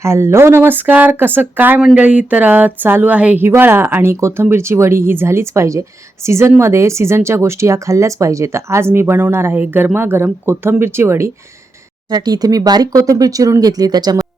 Hello नमस्कार, कसं काय मंडळी. तर चालू आहे हिवाळा आणि कोथिंबीरची वडी ही झालीच पाहिजे. सीझनमध्ये सीझनच्या गोष्टी ह्या खाल्ल्याच पाहिजे. तर आज मी बनवणार आहे गरमागरम कोथिंबीरची वडी. त्यासाठी इथे मी बारीक कोथिंबीर चिरून घेतली. त्याच्यामध्ये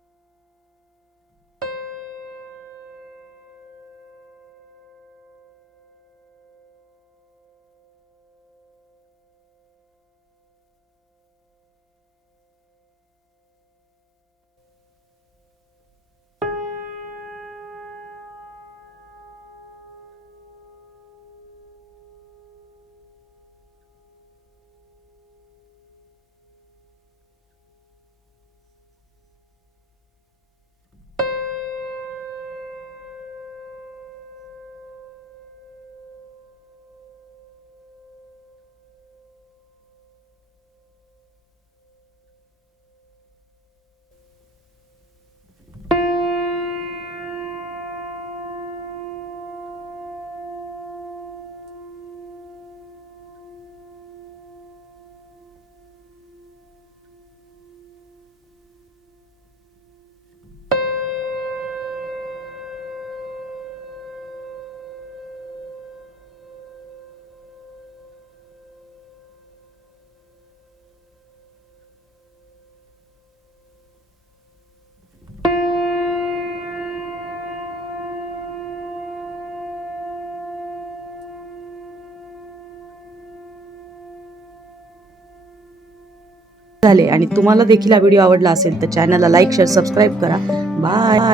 झाले. आणि तुम्हाला देखील हा व्हिडिओ आवडला असेल तर चॅनलला लाईक शेअर सबस्क्राईब करा. बाय.